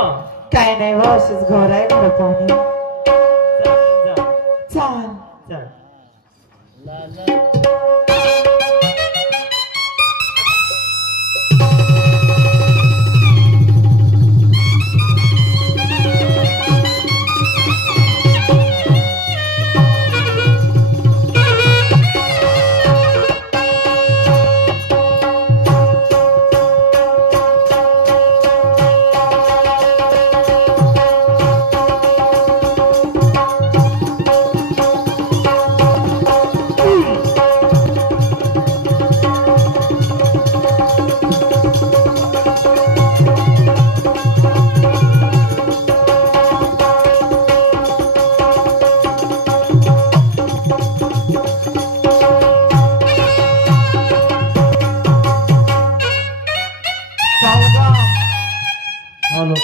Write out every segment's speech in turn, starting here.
काय नाही हो, अशीच घर आहे घर पाहुणे. चाल चल hello.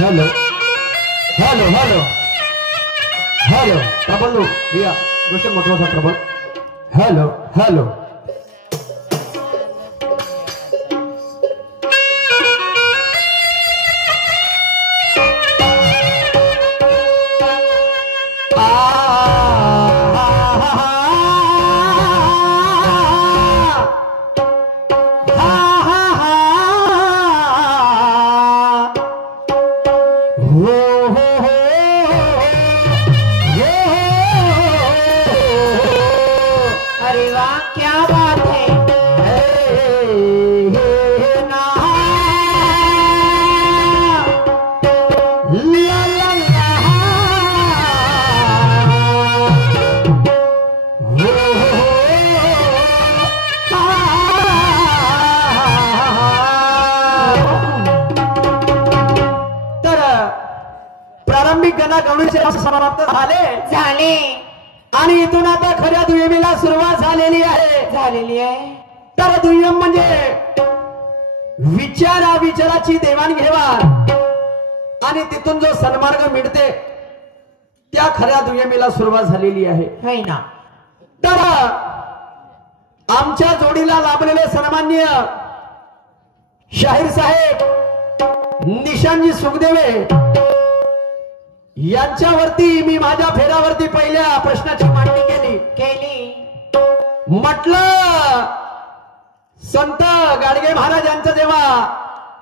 Hello hello hello hello trouble भैया क्वेश्चन मत सा ट्रबल हेलो हेलो अरे वाह क्या प्रारंभिक गणागणुचे समाप्त झाले आणि इथून आता खऱ्या दुय्यमीला सुरुवात झालेली आहे. तर दुय्यम म्हणजे विचाराची देवाणघेवाण आणि तिथून जो सन्मार्ग मिळते त्या खऱ्या दुय्यमीला सुरुवात झालेली आहे ना. तर आमच्या जोडीला लाभलेले सन्माननीय शाहीर साहेब निशांजी सुखदेवे यांच्यावरती मी माझ्या फेऱ्यावरती पहिल्या प्रश्नाची मांडणी केली. म्हटलं संत गाडगे महाराज यांचं जेव्हा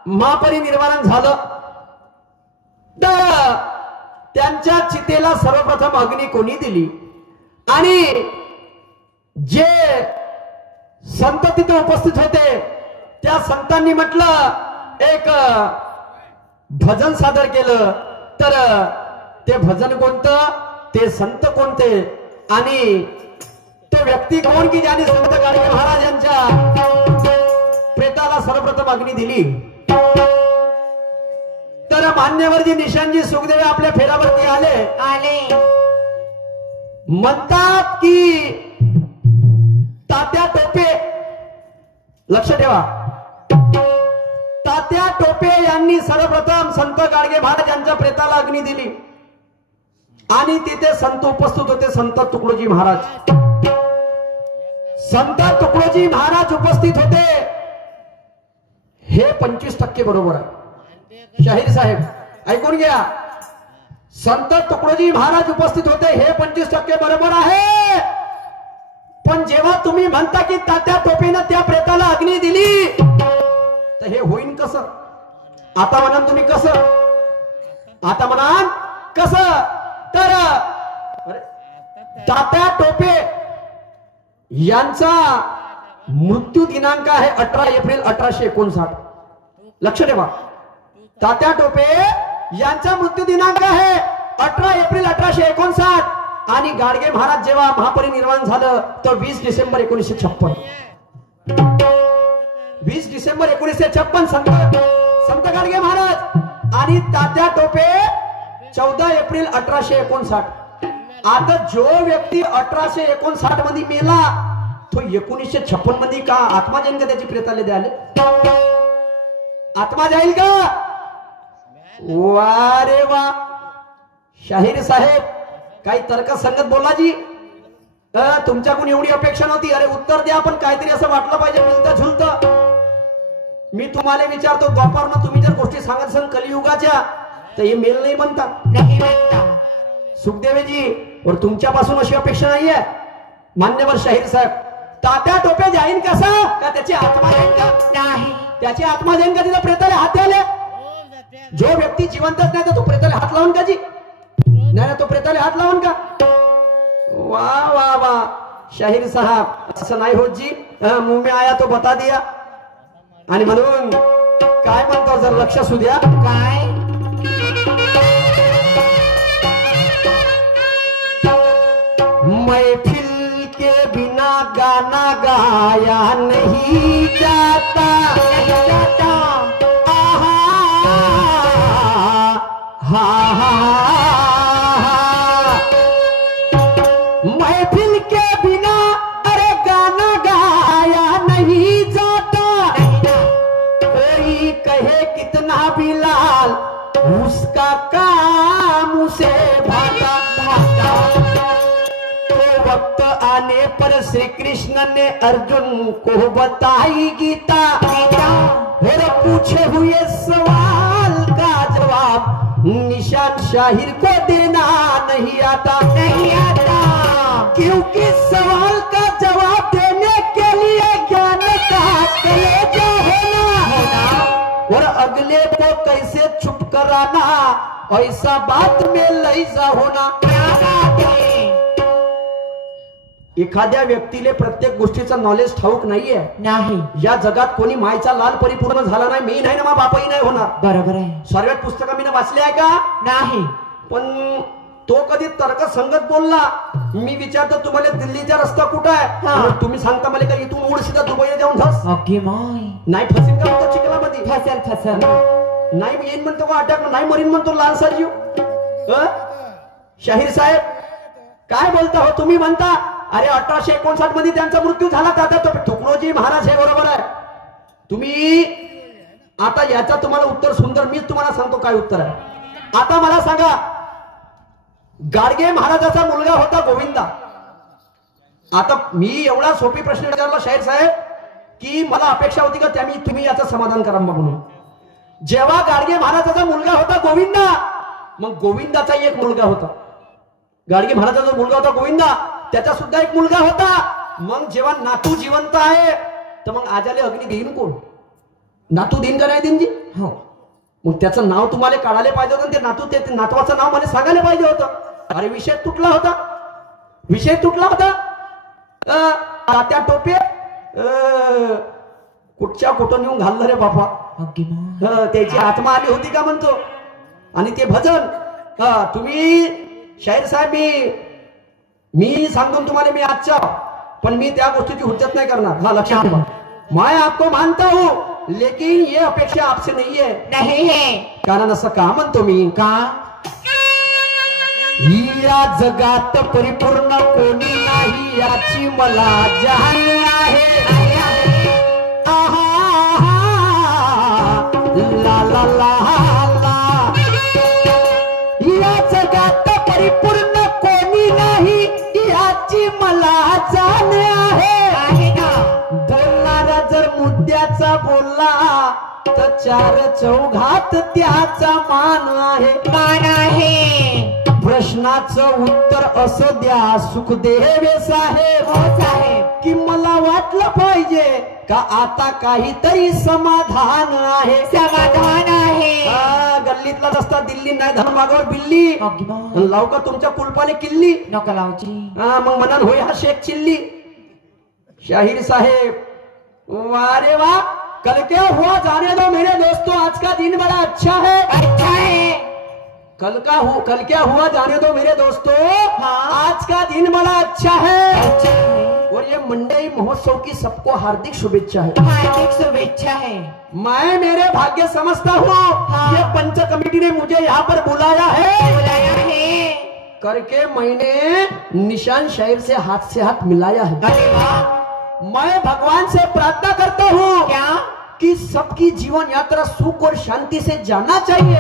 महापरिनिर्वाण झालं तर त्यांच्या चितेला सर्वप्रथम अग्नी कोणी दिली आणि जे संत तिथे उपस्थित होते त्या संतांनी म्हटलं एक भजन सादर केलं. तर ते भजन कोणतं, ते संत कोणते आणि तो व्यक्ती कोण की ज्याने संत गाडगे महाराजांच्या प्रेताला सर्वप्रथम अग्नी दिली. तर मान्यवरजी निशांजी सुखदेव आपल्या फेऱ्यावरती आले. म्हणतात की तात्या टोपे, लक्ष ठेवा, तात्या टोपे यांनी सर्वप्रथम संत गाडगे महाराज यांच्या प्रेताला अग्नी दिली आणि तिथे संत उपस्थित होते. संत तुकडोजी महाराज, संत तुकडोजी महाराज उपस्थित होते. हे 25% बरोबर आहे. शाहीर साहेब ऐकून घ्या, संत तुकडोजी महाराज उपस्थित होते हे 25% बरोबर आहे. पण जेव्हा तुम्ही म्हणता की तात्या टोपीनं त्या प्रेताला अग्नी दिली तर हे होईन कसं? आता म्हणा तुम्ही कसं, आता म्हणा कसं? तर तात्या टोपे यांचा मृत्यू दिनांक आहे 18 एप्रिल 1859. लक्ष ठेवा, तात्या टोपे यांचा मृत्यू दिनांक आहे 18 एप्रिल 1859 आणि गाडगे महाराज जेव्हा महापरिनिर्वाण झालं तर 20 डिसेंबर 1956. 20 डिसेंबर 1956 संत गाडगे महाराज आणि तात्या टोपे 14 एप्रिल 1859. आता जो व्यक्ती 1859 मध्ये मेला तो 1956 मध्ये का आत्मा जाईल का? त्याची प्रेताले द्याले आत्मा जाईल का? वा रे वा. शाहीर साहेब काही तर्कसंगत बोला जी. तुमच्याकडून एवढी अपेक्षा नव्हती. अरे उत्तर द्या, पण काहीतरी असं वाटलं पाहिजे मिळतं झुलतं. मी तुम्हाला विचारतो, द्वापारनं तुम्ही जर गोष्टी सांगत असाल कलियुगाच्या तर हे मेल नाही बनता. सुखदेवजी और तुमच्यापासून अशी अपेक्षा नाहीये. मान्यवर शाहीर साहेब, तात्या टोपे जाईन कसा का? त्याची आत्मा जाईन का? नाही. त्याची आत्मा जाईन का? तिला प्रेताला हात द्याले. जो व्यक्ती जिवंतच नाही तर तो प्रेताला हात लावून का जी? नाही, तो प्रेताला हात लावून का? वा वा वा. शाहीर साहब असं नाही होत जी. मुंह में आया तो बता दिया. आणि म्हणून काय म्हणतो जर लक्ष असू द्या. काय महफिल के बिना गाना गाया नहीं जाता. आहा हा हा. महफिल के बिना अरे गाना गाया नहीं जाता. कोई कहे कितना भी लाल उसका काम उसे भाता भाता. तो वक्त आने पर श्री कृष्ण ने अर्जुन को बताई गीता. और पूछे हुए सवाल का जवाब निशान शाहिर को देना नहीं आता. नहीं आता क्योंकि सवाल का जवाब देने के लिए ज्ञान का कलेजा होना और अगले को कैसे चुप कराना ऐसा बात में लैजा होना. एखाद्या व्यक्तीले प्रत्येक गोष्टीचं नॉलेज ठाऊक नाहीये. नाही. या जगात कोणी मायचा लाल परिपूर्ण झाला नाही. मी नाही ना, मा बापाही नाही होणार. बरोबर आहे. सर्वात पुस्तकं मी वाचले आहे का? नाही. पण तो कधी तर्कसंगत बोलला. मी विचारतो तुम्हाला दिल्लीचा रस्ता कुठं आहे? तुम्ही सांगता मला का इथून उड सीधा दुबईला जाऊन धस. नाही फसेल का म्हणतो चिखलामध्ये? फसेल. नाही येईन म्हणतो का अटॅक? नाही मरीन म्हणतो लालसा जीव. शाहीर साहेब काय बोलता हो तुम्ही? म्हणता अरे 1859 मध्ये त्यांचा मृत्यू झाला. आता तो तुकडोजी महाराज हे बरोबर आहे. तुम्ही आता याचा तुम्हाला उत्तर सुंदर मीच तुम्हाला सांगतो काय उत्तर आहे. आता मला सांगा, गाडगे महाराजाचा मुलगा होता गोविंदा. आता मी एवढा सोपी प्रश्न विचारला शाहीर साहेब की मला अपेक्षा होती का तुम्ही याचं समाधान करा म्हणून. जेव्हा गाडगे महाराजाचा मुलगा होता गोविंदा, मग गोविंदाचा एक मुलगा होता. गाडगे महाराजाचा मुलगा होता गोविंदा, त्याचा सुद्धा एक मुलगा होता. मग जेव्हा नातू जिवंत आहे तर मग आजाले अग्नी देईन कोण? नातू देईन का नाही देईन जी? हो. मग त्याचं नाव तुम्हाला काढायला पाहिजे होतं. ते नातवाचं नाव मला सांगायला पाहिजे होतं. अरे विषय तुटला होता. त्या टोपे कुठच्या कुठं नेऊन घाललं रे बापा. त्याची आत्मा आली होती का म्हणतो. आणि ते भजन तुम्ही शाहीर साहेब मी सांगतो तुम्हाला, मी आजच्या पण मी त्या गोष्टीची हुज्जत नाही करणार. हा लक्षात ठेवा. मैं आपको मानता हूं लेकिन ये अपेक्षा आपसे नहीं है. कारण असं का म्हणतो मी का, या जगात परिपूर्ण कोणी नाही याची मला जाण आहे. ला ला ला ला. या जगात परिपूर्ण कोणी नाही याची मला जाण आहे. बोलणारा जर मुद्द्याचा बोलला तर 4 चौघात त्याचा मान आहे. प्रश्नाचं उत्तर असं द्या सुखदेव साहेब की मला वाटलं पाहिजे का आता काहीतरी समाधान आहे. गल्लीतला रस्ता दिल्ली नाही धर्मागावर बिल्ली लाव का तुमच्या कुलपाने किल्ली नका लावची. मग म्हणाल होय हा शेख चिल्ली. शाहीर साहेब वारे वाह, कल क्या हुआ जाने दो मेरे दोस्तों, आज का दिन बड़ा अच्छा है. कल क्या हुआ जाने दो मेरे दोस्तों, आज का दिन बड़ा अच्छा है. और ये मंडई महोत्सव की सबको हार्दिक शुभेच्छा है. मैं मेरे भाग्य समझता हूँ ये पंच कमेटी ने मुझे यहाँ पर बुलाया है करके मैंने निशान शायर से हाथ मिलाया है. मैं भगवान से प्रार्थना करता हूँ क्या कि सबकी जीवन यात्रा सुख और शांति से जाना चाहिए.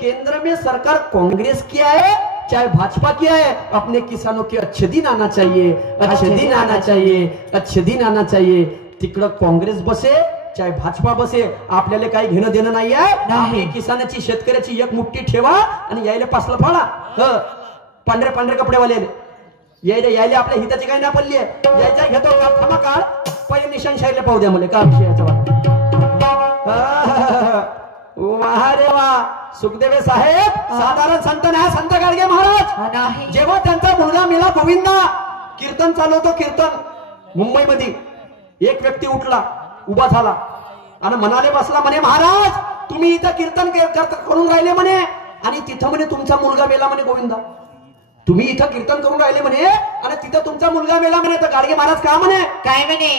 केंद्र में सरकार कांग्रेस किया है चाहे भाजपा किया है, अपने किसानों के अच्छे दिन आना चाहिए. अच्छे दिन आना चाहिए. तिकडं काँग्रेस बसे चाहे भाजपा बसे, आपल्याला काही घेणं देणं नाही आहे. किसानाची शेतकऱ्याची एक मुठ्ठी ठेवा आणि यायला पासला फाडा. पांढरे कपडेवाले यायले आपल्या हिताची काही ना पडली आहे. यायचा घेतो थांबा काळ पहिले निशान शाहीरला पाहू द्या मला का विषयाचा रे वा. सुखदेव साहेब साधारण संत नाही, संत गाडगे महाराज. जेव्हा त्यांचा मुलगा मेला गोविंदा, कीर्तन चालवतो कीर्तन मुंबईमध्ये, एक व्यक्ती उभा झाला आणि म्हणाले बसला म्हणे महाराज तुम्ही इथं कीर्तन करून राहिले म्हणे आणि तिथं म्हणे तुमचा मुलगा मेला म्हणे. गोविंदा तुम्ही इथं कीर्तन करून राहिले म्हणे आणि तिथं तुमचा मुलगा मेला म्हणे. तर गाडगे महाराज का म्हणे, काय म्हणे,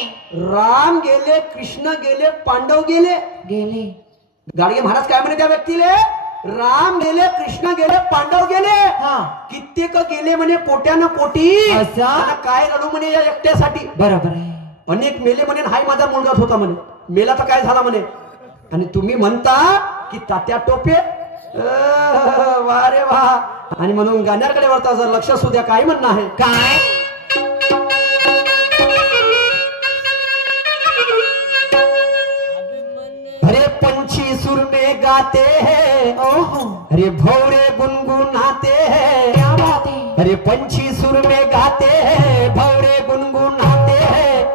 राम गेले कृष्ण गेले पांडव गेले. गाडगे महाराज काय म्हणे त्या व्यक्तीले, राम गेले कृष्ण गेले पांडव गेले, कित्येक गेले म्हणे कोट्यानं कोटी. काय रडू म्हणे या एकट्यासाठी. बरोबर आहे. अनेक मेले म्हणे हाय माझा मुलगाच होता म्हणे, मेला तर काय झाला म्हणे. आणि तुम्ही म्हणता की तात्या टोपे वा रे वा. आणि म्हणून गाण्याकडे वरता जर लक्ष असू द्या काय म्हणणं आहे काय. अरे पंछी सुर में गाते हैं, अरे भौरे गुनगुनाते हैं. क्या बात है. अरे पंछी सुर में गाते हैं, भौरे गुनगुनाते हैं.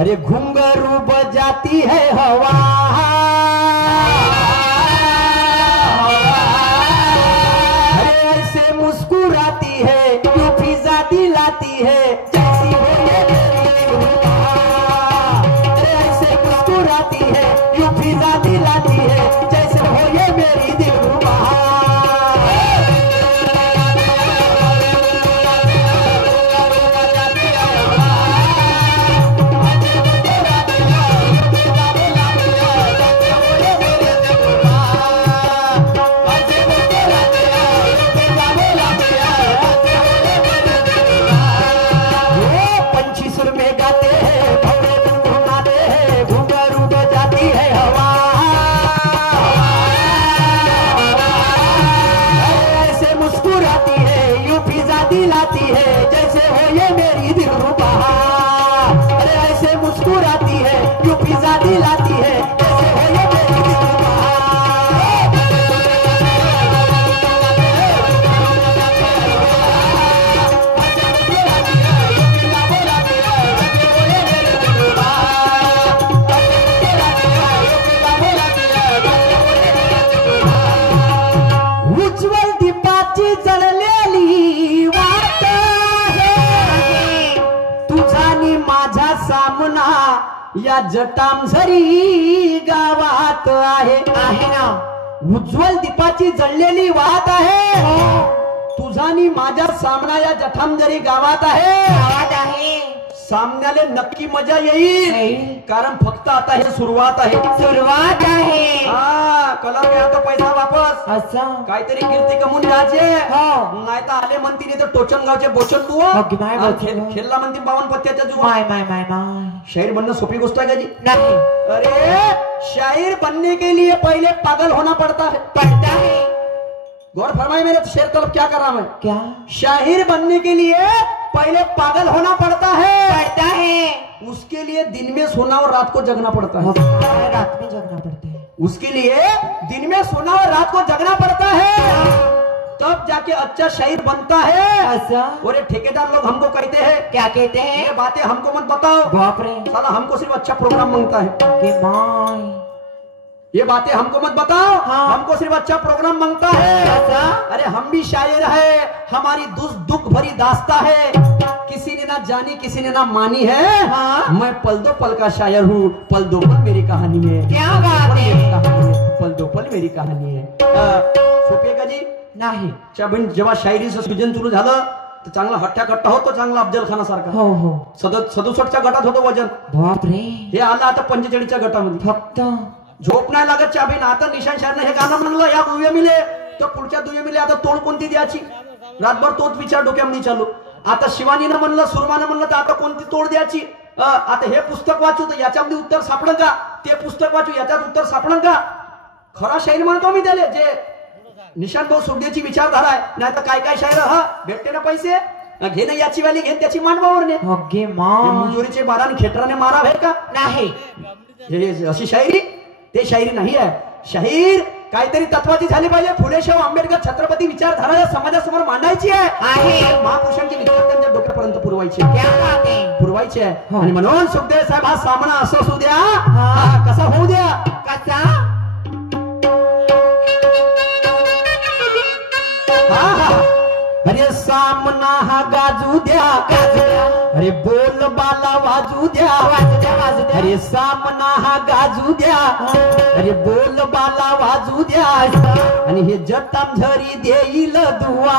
अरे घुंघरू बजाती है हवा, अरे ऐसे मुस्कुराती है यूं फिजा दिलाती है. जैसी हो ये दिलरुबा, अरे ऐसे मुस्कुराती है यूं फिजा दिलाती है. जैसे हो ये मेरी दिलरुबा. दिलाती है जैसे हो ये मेरी दिलरुबा, अरे ऐसे मुस्कुराती है यूं फिजा दिलाती है जैसे हो ये मेरी दिलरुबा। उज्ज्वल दीपाची जळलेली वाट आहे, तुझा नि माझा सामना या जटामझरी गावात आहे ना. उज्ज्वल दीपाची जळलेली वाट आहे, तुझा नि माझा सामना या जटामझरी गावात आहे. आवाज आहे. सामन्याला नक्की मजा येईल, कारण फक्त आता हे सुरुवात आहे. सुरुवात आहे. हा कलर घ्या तर पैसा वापस, असं काहीतरी कीर्ती कमवून घ्यायचे. हो. नाही तर आले म्हणतील तर टोचनगावचे बोचन तू नाही बोचन. खेळला म्हणतील 52 पत्त्याच्या जुवा. माय माय माय माय. शायर बनना सोपी गोष्ट है जी नहीं. अरे शायर बनने के लिए पहले पागल होना पड़ता है. पड़ता है. गौर फरमाए मेरे शेर तलब क्या कर रहा मैं. क्या शायर बनने के लिए पहले पागल होना पड़ता है. पड़ता है. उसके लिए दिन में सोना और रात को जगना पड़ता है. रात में जगना पड़ता है. उसके लिए दिन में सोना और रात को जगना पड़ता है, तब जाके अच्छा शायर बनता है. ऐसा. और ये ठेकेदार लोग हमको कहते हैं, क्या कहते हैं? ये बातें हमको मत बताओ, बाप रे. साला हमको सिर्फ अच्छा प्रोग्राम मांगता है. कि माय. ये बातें हमको मत बताओ. हाँ. हमको सिर्फ अच्छा प्रोग्राम मांगता है. ऐसा. अरे हम भी शायर है, हमारी दुख भरी दास्ता है, किसी ने ना जानी किसी ने ना मानी है. हाँ. मैं पल दो पल का शायर हूँ, पल दो पल मेरी कहानी है. क्या बात है. पल दो पल मेरी कहानी है. सोपी का जी नाही. जेव्हा शायरीचं सृजन सुरू झालं तर चांगला हट्ट्याकट्टा होतो, चांगला अफजल खानासारखा. हो हो. 67च्या गटात होतो वजन. बाप रे. हे आलं आता 45च्या गटामध्ये. फक्त झोप नाही लागत चाबीन. आता निशांत शायरने हे गाणं म्हणलं, या दुव्या मिले तर पुढच्या दुव्या मिले आता तोड कोणती द्यायची, रातभर तोच विचार डोक्यामध्ये चालू. आता शिवानीनं म्हणलं, सुरमानं म्हणलं तर आता कोणती तोड द्यायची. आता हे पुस्तक वाचू तर याच्यामध्ये उत्तर सापडं का, ते पुस्तक वाचू याच्यात उत्तर सापडं का. खरा शायर म्हणतो मी त्याला, जे निशांत भाऊ सुरदेची विचारधारा आहे. नाही तर काय काय शायर हा भेटते ना पैसे घे ना, याची वाली घेन त्याची मांडवावर ने. ओके माय. मुजुरीचे बारान खेटराने मारा आहे का नाही. हे अशी शायरी, ते शायरी नाही आहे. शाहीर काहीतरी तत्वाची झाली पाहिजे. फुले शाहू आंबेडकर छत्रपती विचारधारा समाजासमोर मांडायची आहे. महापुरुषांची विद्यार्थ्यांच्या डोक्यापर्यंत पुरवायची पुरवायची आहे. आणि म्हणून सुखदेव साहेब हा सामना असं असू द्या, हा कसा होऊ द्या. कसा. अरे सामना हा गाजू द्या, अरे बोल बाला वाजू द्या, अरे सामना हा गाजू द्या, अरे बोल बाला वाजू द्या. आणि हे जटाम झरी देईल दुआ,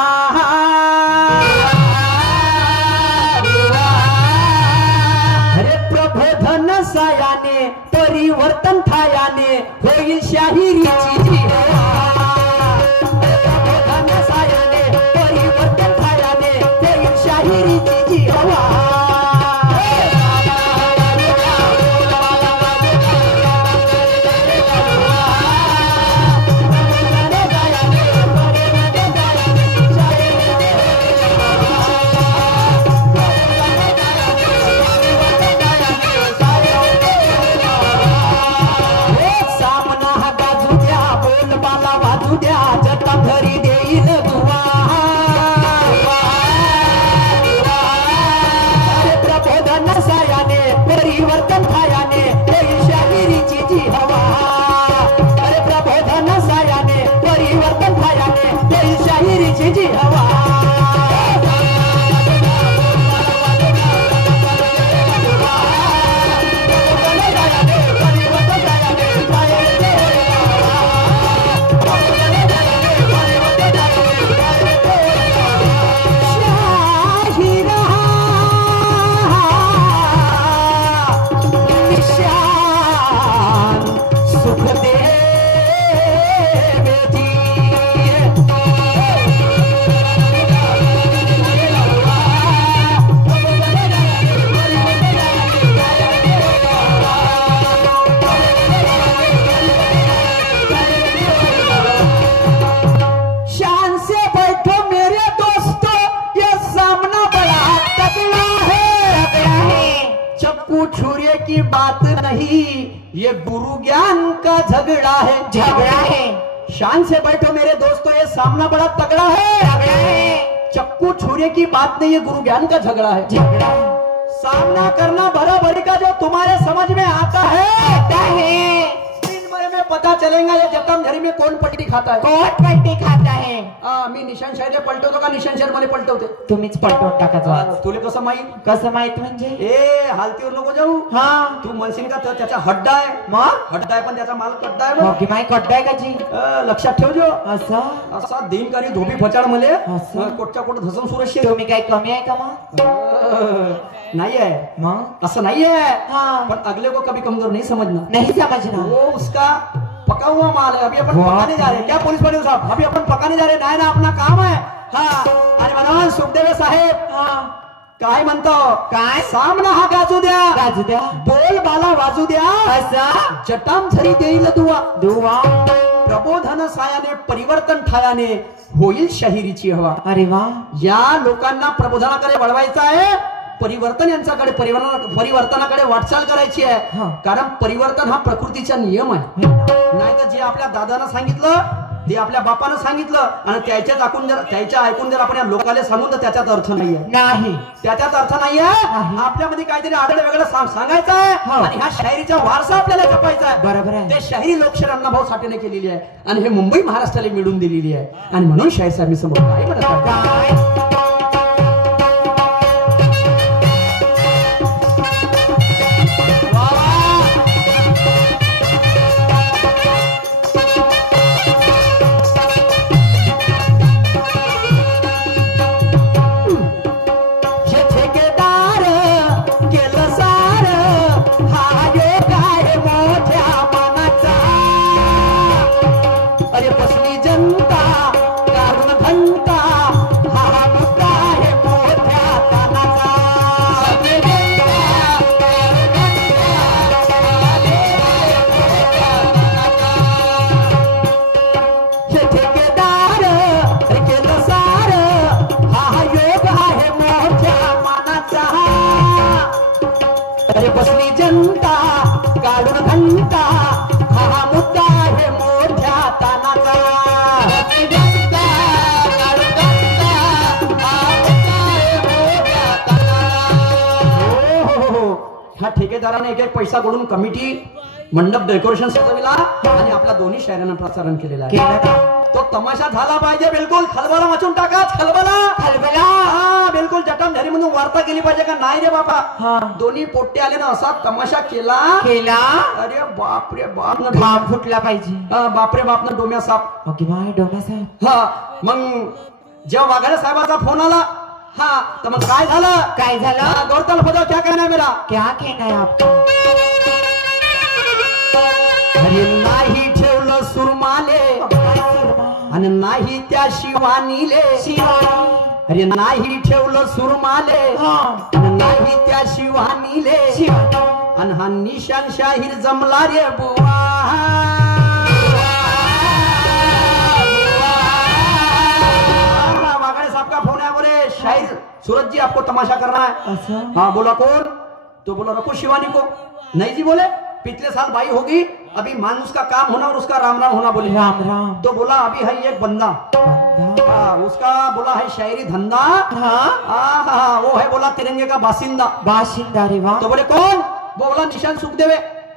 अरे प्रबोधन सायाने परिवर्तन ठायाने होईल शाहिरीची जी. सामना हा गाजू द्या. ये गुरु ज्ञान का झगड़ा है, झगड़ा है, शान से बैठो मेरे दोस्तों, ये सामना बड़ा तगड़ा है, झगड़ा है, चक्कू छुरे की बात नहीं, ये गुरु ज्ञान का झगड़ा है। झगड़ा है, सामना करना बराबरी का जो तुम्हारे समझ में आता है, आता है, 3 महीने में पता चलेगा ये जतम झरी में कौन पलटी खाता है। कोण पलटी खाता है? मी निशांत शाहीने पलटवतो का निशांत शर्मा मला पलटवते? तुम्हीच पलटून टाकायचं आज. तुला कसं माहित? कसं माहित म्हणजे? ए हालतीवर नको जाऊ. हा तू म्हणशील का त्याचा हड्डा आहे, मग हड्डा आहे पण त्याचा माल कड्डा आहे हो बघ. की माय कड्डाय का जी? लक्षात ठेव जो. असं असा दिनकारी धोबी फचाड मले असं? कोटच्या कोट धसन सुरक्षित तुम्ही काही कमी आहे का मग? नहीं है, मग ऐसा नहीं है, हाँ पर अगले को कभी कमजोर नहीं समझना. नहीं समझना. वो उसका पका हुआ माल है. अभी अपन वाह. पकाने जा रहे हैं. क्या पुलिस वाले साहब, अभी अपन पकाने जा रहे हैं. ना अपना काम है. हाँ अरे म्हणा सुखदेव साहेब हा काय म्हणतो? काय? सामना हा गाजू द्या, गाजू द्या. बोल बाला वाजू द्या, असा जटाम झरी देईल दुवा. दुवा. प्रबोधन सायाने परिवर्तन ठायाने होईल शाहिरीची हवा. अरे वा. या लोकांना प्रबोधनाकडे वळवायचं आहे. परिवर्तन यांच्याकडे परिवर्तनाकडे वाटचाल करायची हा. आहे. कारण परिवर्तन हा प्रकृतीचा नियम आहे. नाही तर जे आपल्या दादानं सांगितलं ते आपल्या बापानं सांगितलं आणि त्याच्या ऐकून जर आपण या लोकांना सांगून तर त्याच्यात अर्थ नाहीये. नाही त्याच्यात अर्थ नाहीये. आपल्यामध्ये काहीतरी आदळ वेगळं सांगायचं आहे आणि ह्या शायरीचा वारसा आपल्याला जपायचा आहे. बरोबर आहे. ते शाहिरी लोकशाहीर अण्णाभाऊ साठेने केलेली आहे आणि हे मुंबई महाराष्ट्राला मिळून दिलेली आहे. आणि म्हणून शाहीर साहेब मी समोर काय म्हणत आहे? काय? बसली जनता काढून घंटा, हा मुद्दा आहे मोठ्या तानाचा. ह्या ठेकेदाराने एक पैसा कडून कमिटी मंडप डेकोरेशन सजविला आणि आपल्या दोन्ही शायरांना प्रसारण केलेला आहे. तो तमाशा झाला पाहिजे. बिलकुल खलबला मचून टाका. खलबला हा बिलकुल जटाम झरी म्हणून वार्ता केली पाहिजे का नाही रे बाबा. दोन्ही पोट्टे आले ना असा तमाशा केला. अरे बाप रे बाप न घाम फुटला पाहिजे. बापरे बाप न डोम्या साप. ओके बाय डोम्या साहेब. हा मग जेव्हा वाघारे साहेबाचा फोन आला हा तर मग काय झालं? काय झालं? गौरतल बजाव क्या कहना है मेरा? क्या कहना है आपका? अरे नाही ठेवलं सुरमाले आणि नाही त्या शिवानीले. अरे नाही ठेवलं सुरमाले आणि नाही त्या शिवानीले. आणि हा निशान शाहीर जमला रे बुवा. वाघाड़े साहब का फोन है. बोले शाहीर सूरज जी आपको तमाशा करना है. हाँ बोला कौन? तो बोला रखो शिवानी को. नहीं जी बोले पिछले साल बाई होगी, अभी मानुस का काम होना और उसका राम राम होना. बोले राम राम. तो बोला अभी है एक बंदा. उसका बोला है शायरी धंधा. हाँ वो है बोला तिरंगे का बासिंदा. रे वाह. तो बोले कौन? बोला निशांत सुखदेव.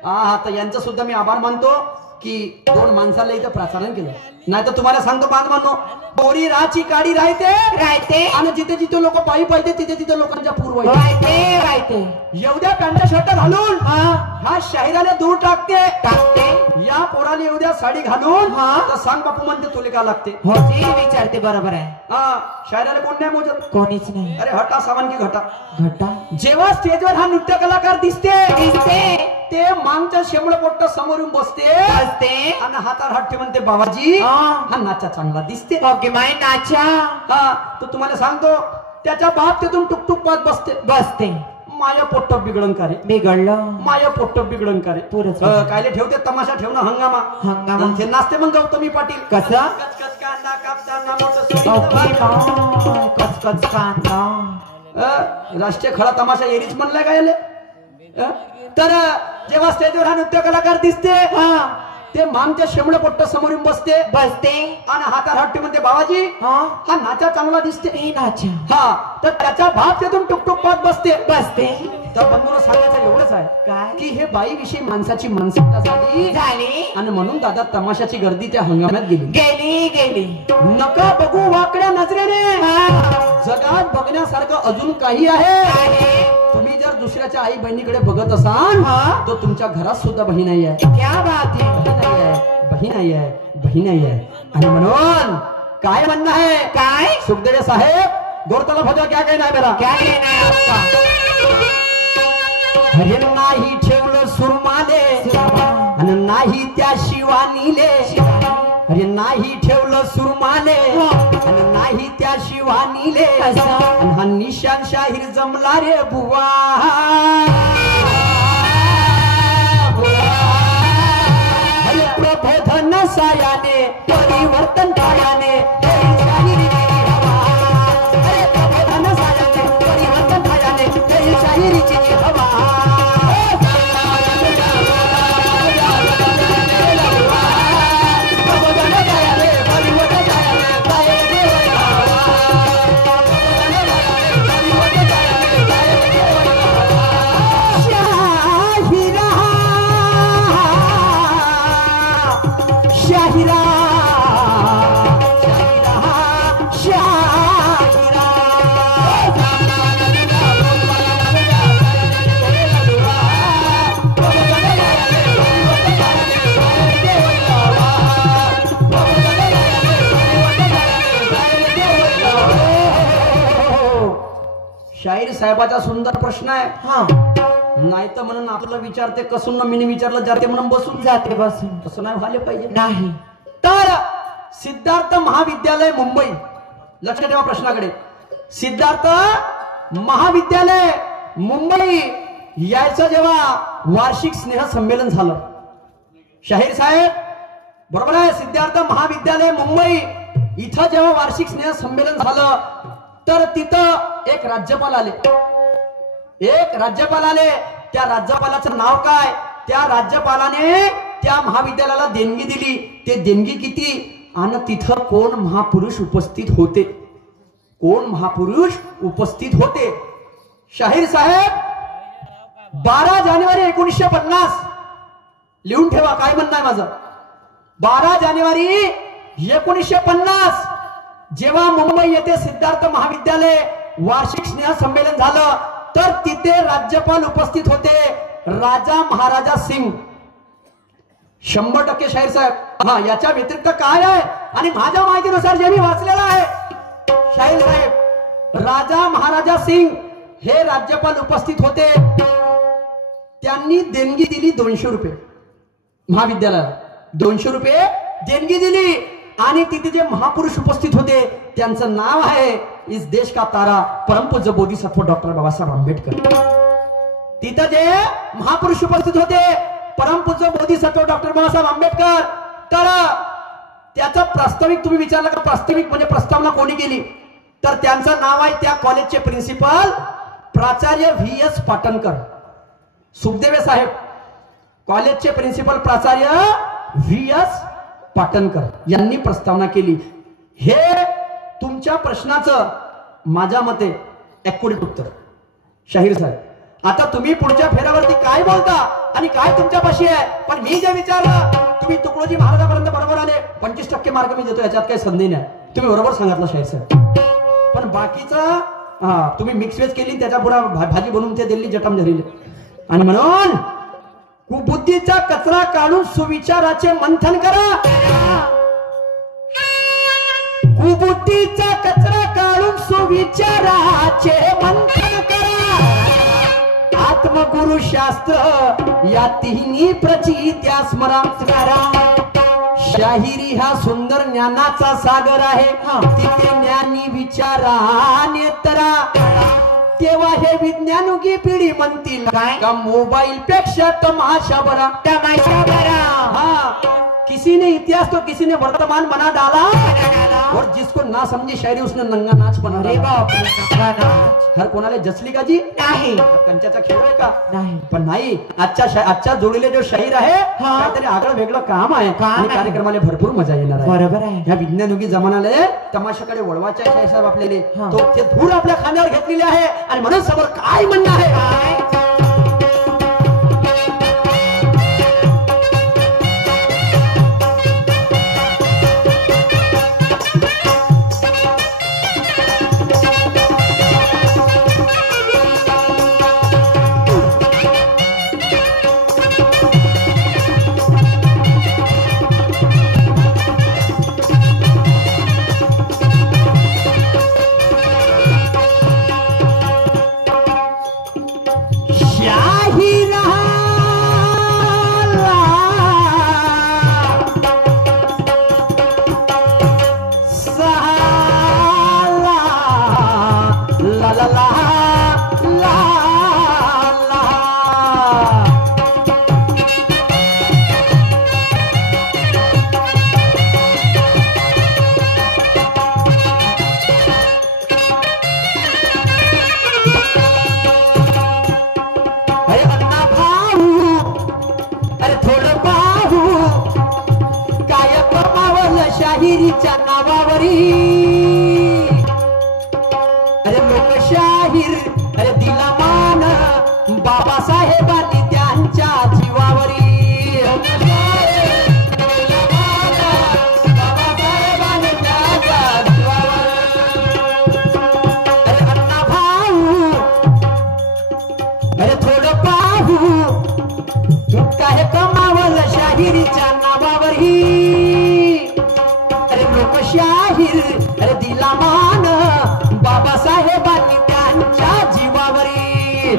हा तर यांचं सुद्धा मी आभार मानतो की 2 माणसाला इथं प्रसारण केलं. नाही तर तुम्हाला सांगतो बांधवांनो, बोरी राची काडी राहते आणि जिथे जिथे लोक पायी पाहिजे तिथे तिथे लोकांच्या पूर्व राहते. एवढ्या पॅन्ट शर्ट घालून हा शाहिराने दूर टाकते. या पोराने एवढ्या साडी घालून तर सांग बापू म्हणते तुले का लागते. हो जी विचारते. बरोबर आहे. हा शाहिराने कोण नाही मोजत. कोणीच नाही. अरे हटा सामान की घटा. जेव्हा स्टेजवर हा नृत्य कलाकार दिसते ते मागच्या शेंबडपोट्ट समोर येऊन बसते आणि हातात हात ठेवून ते बाबाजी हा नाचा चांगला दिसते. ओके माय नाचा. हा तो तुम्हाला सांगतो त्याच्या बाप तिथून टुकटुक पात बसते. माया पोट्ट बिघडलं. माया पोट्ट बिघडंकारे. कायले ठेवते तमाशा ठेवणं हंगामा. ते नाचते मग गौतमी पाटील. कसं? कचकच कांदा कापताना मोठं कचकच कांदा. राष्ट्रीय खळा तमाशा एरीच म्हणलाय का याले. तर जेव्हा स्टेजवर हा नृत्य कलाकार दिसते हा ते मामच्या शेमड पोट्ट समोरून बसते बसते आणि हातात हट्टी म्हणते बाबाजी हा हा नाचा चांगला दिसते ए नाचा हा तर त्याच्या बाप तिथून टुकटुक पात बसते बसते तर बंधूला सांगायचं एवढंच आहे काय की हे बाईविषयी माणसाची मानसिकता झाली झाली आणि म्हणून दादा तमाशाची गर्दी त्या हंगामात गेली गेली गेली नका बघू वाकड्या नजरेने जगात बघण्यासारखं अजून काही आहे तुम्ही जर दुसऱ्याच्या आई बहिणीकडे बघत असाल हा. तर तुमच्या घरात सुद्धा बहीण आई आहे क्या बात है बहीण आई आहे बहीण आई आहे आणि म्हणून काय म्हणणं आहे काय सुखदेव साहेब गौरतलब होता क्या कहना है मेरा क्या कहना है आपका अरे नाही ठेवलं सुरमाले आणि नाही त्या शिवानीले अरे नाही ठेवलं सुरमाले आणि नाही त्या शिवानीले आणि हा निशान शाहीर जमला रे बुवा अरे प्रबोधन सायाने परिवर्तन कायाने शाहिरी हवा अरे प्रबोधन सायाने परिवर्तन कायाने शाहिरीची हवा शाहीर साहेबाचा सुंदर प्रश्न आहे हा नाही तर म्हणून आपलं विचारते कसून मी विचारलं जाते म्हणून बसून जाते बसून तसं नाही व्हायला पाहिजे नाही तर सिद्धार्थ महाविद्यालय मुंबई लक्ष ठेवा प्रश्नाकडे सिद्धार्थ महाविद्यालय मुंबई यायचं जेव्हा वार्षिक स्नेह संमेलन झालं शाहीर साहेब बरोबर आहे सिद्धार्थ महाविद्यालय मुंबई इथं जेव्हा वार्षिक स्नेह संमेलन झालं तर तिथं एक राज्यपाल आले त्या राज्यपालाचं नाव काय त्या राज्यपालाने त्या महाविद्यालयाला देणगी दिली ते देणगी किती आणि तिथं कोण महापुरुष उपस्थित होते शाहीर साहेब 12 जानेवारी 1950 लिहून ठेवा काय म्हणणं आहे माझं 12 जानेवारी 1950 जेव्हा मुंबई येथे सिद्धार्थ महाविद्यालय वार्षिक स्नेह संमेलन झालं तर तिथे राज्यपाल उपस्थित होते राजा महाराजा सिंग 100% शाहीर साहेब हा याच्या व्यतिरिक्त काय आहे आणि माझ्या माहितीनुसार जे मी वाचलेलं आहे शाहीर साहेब राजा महाराजा सिंग हे राज्यपाल उपस्थित होते त्यांनी देणगी दिली 200 रुपये महाविद्यालयाला 200 रुपये देणगी दिली आणि तिथे जे महापुरुष उपस्थित होते त्यांचं नाव आहे इस देश का तारा परमपूज्य बोधिसत्व डॉक्टर बाबासाहेब आंबेडकर तिथे जे महापुरुष उपस्थित होते परमपूज्य बोधिसत्व डॉक्टर बाबासाहेब आंबेडकर तर त्याचा प्रास्ताविक तुम्ही विचारलं का प्रास्ताविक म्हणजे प्रस्तावना कोणी केली तर त्यांचं नाव आहे त्या कॉलेजचे प्रिन्सिपल प्राचार्य व्ही.एस. पाटणकर सुखदेव साहेब कॉलेजचे प्रिन्सिपल प्राचार्य व्ही.एस. पाटणकर यांनी प्रस्तावना केली हे तुमच्या प्रश्नाचं माझ्या मते ॲक्युरेट उत्तर शाहीर साहेब आता तुम्ही पुढच्या फेऱ्यावरती काय बोलता आणि काय तुमच्यापाशी आहे पण मी जे विचारलं तुम्ही तुकडोजी महाराजापर्यंत बरोबर आले 25% मार्क मी देतो याच्यात काही संधी नाही तुम्ही बरोबर सांगितलं शाहीर साहेब पण बाकीचा तुम्ही मिक्स वेज केली त्याच्या पुढे भाजी बनवून ते दिल्ली जटम धरले आणि म्हणून कुबुद्धीचा कचरा काढून सुविचाराचे मंथन करा कुबुद्धीचा कचरा काढून सुविचाराचे मंथन करा आत्मगुरु शास्त्र या तिन्ही प्रचित्या स्मरा शाहिरी हा सुंदर ज्ञानाचा सागर आहे तिथे ज्ञानी विचारा नेत्रा तेव्हा हे विज्ञानुगी पिढी म्हणतील काय का मोबाईल पेक्षा तमाशा बरा तमाशा बरा हा किसी ने इतिहास तो किसी ने वर्तमान बना डाला, और जिसको ना समझी शायरी उसने नंगा नाच बना अरे डाला. बाप रे, नंगा नाच. हर कोणाला जसली का जी नाही कंच्याचा खेळ आहे का? नाही. पण नाही, आजच्या जोडीले जो शाहीर आहे हा. काहीतरी आगळं वेगळं काम आहे काम आणि आहे. कार्यक्रमाला भरपूर मजा येणार आहे. बरोबर आहे. ह्या विज्ञानयुगी जमानाले तमाशाकडे वळवायचे शाहीर साहेब आपल्याला हा. तो ते धूर आपल्या खांद्यावर घेतलेली आहे आणि म्हणून समोर काय म्हणणं आहे. काय? शाहिरीच्या नावावरी अरे लोकशाहीर अरे दिला मान बाबासाहेबांनी त्यांच्या जीवावरी. अरे अण्णा भाऊ अरे थोडं पाहू काय कमावलं शाहिरीच्या नावावरी. लोकशाहीर अरे दिला मान बाबासाहेबांनी त्यांच्या जीवावरी.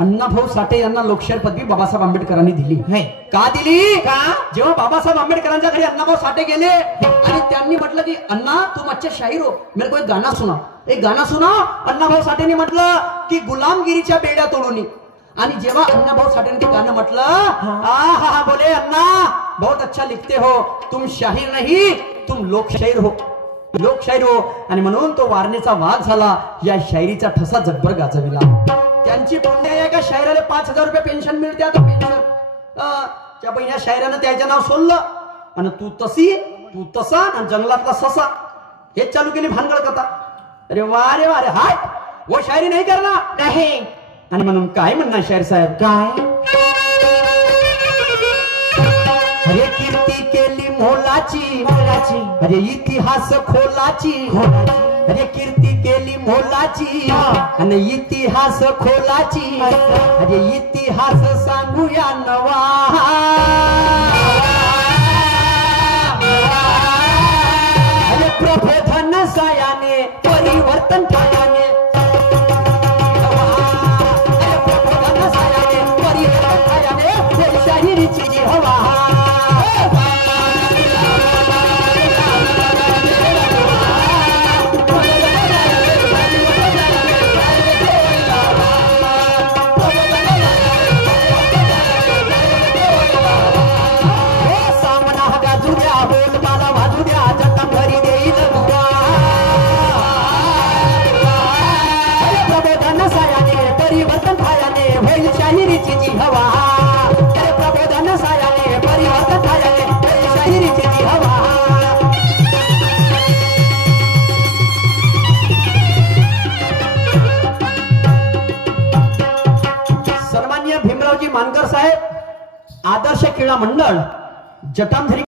अण्णाभाऊ साठे यांना लोकशाहीर पदवी बाबासाहेब आंबेडकरांनी दिली. का दिली? का? जेव्हा बाबासाहेब आंबेडकरांच्या घरी अण्णाभाऊ साठे गेले आणि त्यांनी म्हटलं की अण्णा तुम अच्छे शाहीर हो, मेरे को एक गाना सुना. एक गाना सुना. अण्णाभाऊ साठेंनी म्हटलं की गुलामगिरीच्या बेड्या तोडून. आणि जेव्हा अण्णाभाऊ साठे ते गाणं म्हटलं हा बोले अण्णा बहुत अच्छा लिखते हो, तुम शाहीर नहीं तुम लोकशाहीर हो, लोकशाहीर हो. आणि म्हणून तो वारणेचा वाघ झाला. या शायरीचा ठसा जगभर गाजविला. त्यांची पुण्य आहे का शायराला 5,000 रुपये पेन्शन मिळते. आता पेन्शन त्या पहिल्या शायरानं त्याचं नाव सोडलं आणि तू तसी तू तसा आणि जंगलातला ससा हेच चालू केली भानगड कथा. अरे वारे वारे हाय वो शायरी नाही करणार नाही. आणि म्हणून काय म्हणणार शाहीर साहेब? काय? अरे कीर्ती केली मोलाची मोलाची अरे इतिहास खोलाची. अरे कीर्ती केली मोलाची आणि इतिहास खोलाची. अरे इतिहास सांगूया नवा. अरे प्रबोधन सायाने परिवर्तन पायाने. शाहिरीची जी हवा. सामना गाजू द्या बोल मला वाजू द्या जतम घरी देईल बुवा. प्रबोधन सायाने परिवर्तन पायाने होईल शाहिरीची जी हवा. सन्माननीय भीमरावजी मानकर साहेब आदर्श क्रीडा मंडळ जटामधरी